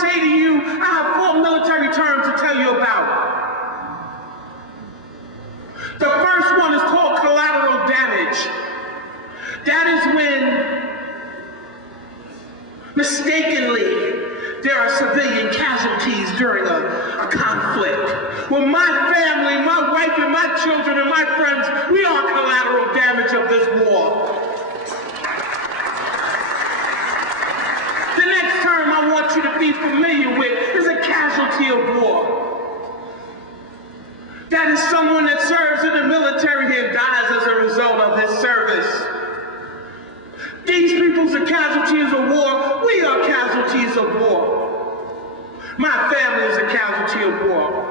say to you, I have 4 military terms to tell you about. The first one is called collateral damage. That is when mistakenly there are civilian casualties during a conflict. When my family, my wife and my children and my friends, we are collateral damage of this war. The next term I want you to be familiar with is a casualty of war. That is someone that serves in the military and dies as a result of his service. These people's are casualties of war. We are casualties of war. My family is a casualty of war.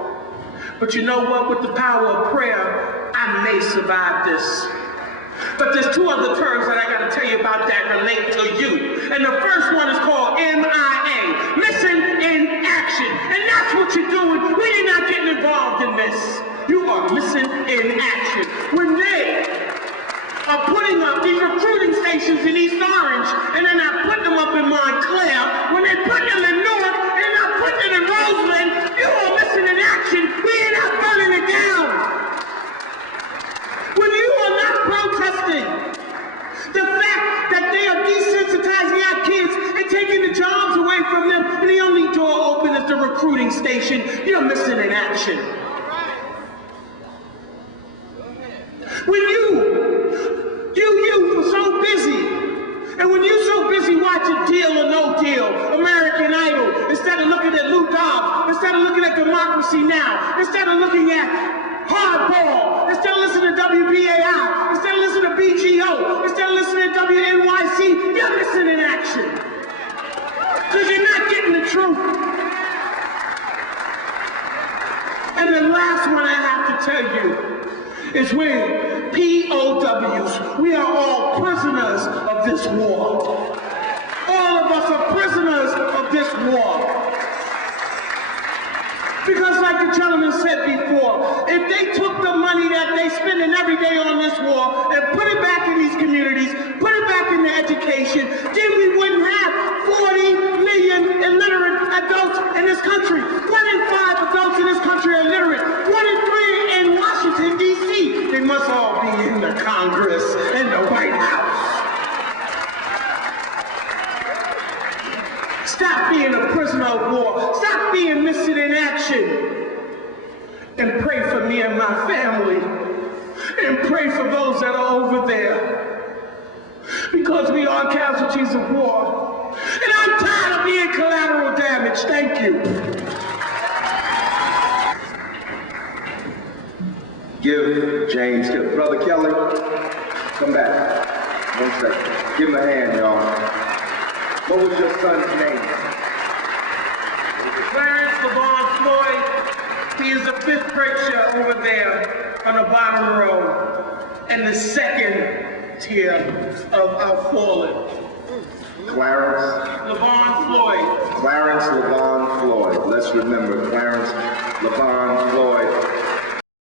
But you know what? With the power of prayer, I may survive this. But there's 2 other terms that I got to tell you about that relate to you. And the first one is called MIA, missing in action. And that's what you're doing when you're not getting involved in this. You are missing in action. When they are putting up these recruiting stations in East Orange, and they're not putting them up in Montclair, when they put them in Newark, and they're not putting them in Roseland, you are missing in action. We are not burning it down. When you are not protesting the fact that they are desensitizing our kids and taking the jobs away from them, and the only door open is the recruiting station, you're missing in action. When you are so busy, and when you're so busy watching Deal or No Deal, American Idol, instead of looking at Lou Dobbs, instead of looking at Democracy Now, instead of looking at Hardball, instead of listening to WBAI, instead of listening to BGO, instead of listening to WNYC, you're missing in action. Because you're not getting the truth. And the last one I have to tell you is we're POWs. We are all prisoners of this war. All of us are prisoners of this war. Because like the gentleman said before, if they took the money that they spending every day on this war and put it back in these communities, put it back in the education, then we wouldn't have 40 million illiterate adults in this country. 1 in 5 adults in this country are illiterate. 1 in 3 in Washington, D.C. They must all be in the Congress and the White House. Stop being a prisoner of war. Stop being missing in action. And pray for me and my family. And pray for those that are over there. Because we are casualties of war. And I'm tired of being collateral damage. Thank you. Give James, Brother Kelly, come back. 1 second. Give him a hand, y'all. What was your son's name? Clarence Floyd. He is a 5th grader over there on the bottom row, and the 2nd tier of fallen. Clarence Floyd. Clarence Floyd. Let's remember Clarence Floyd.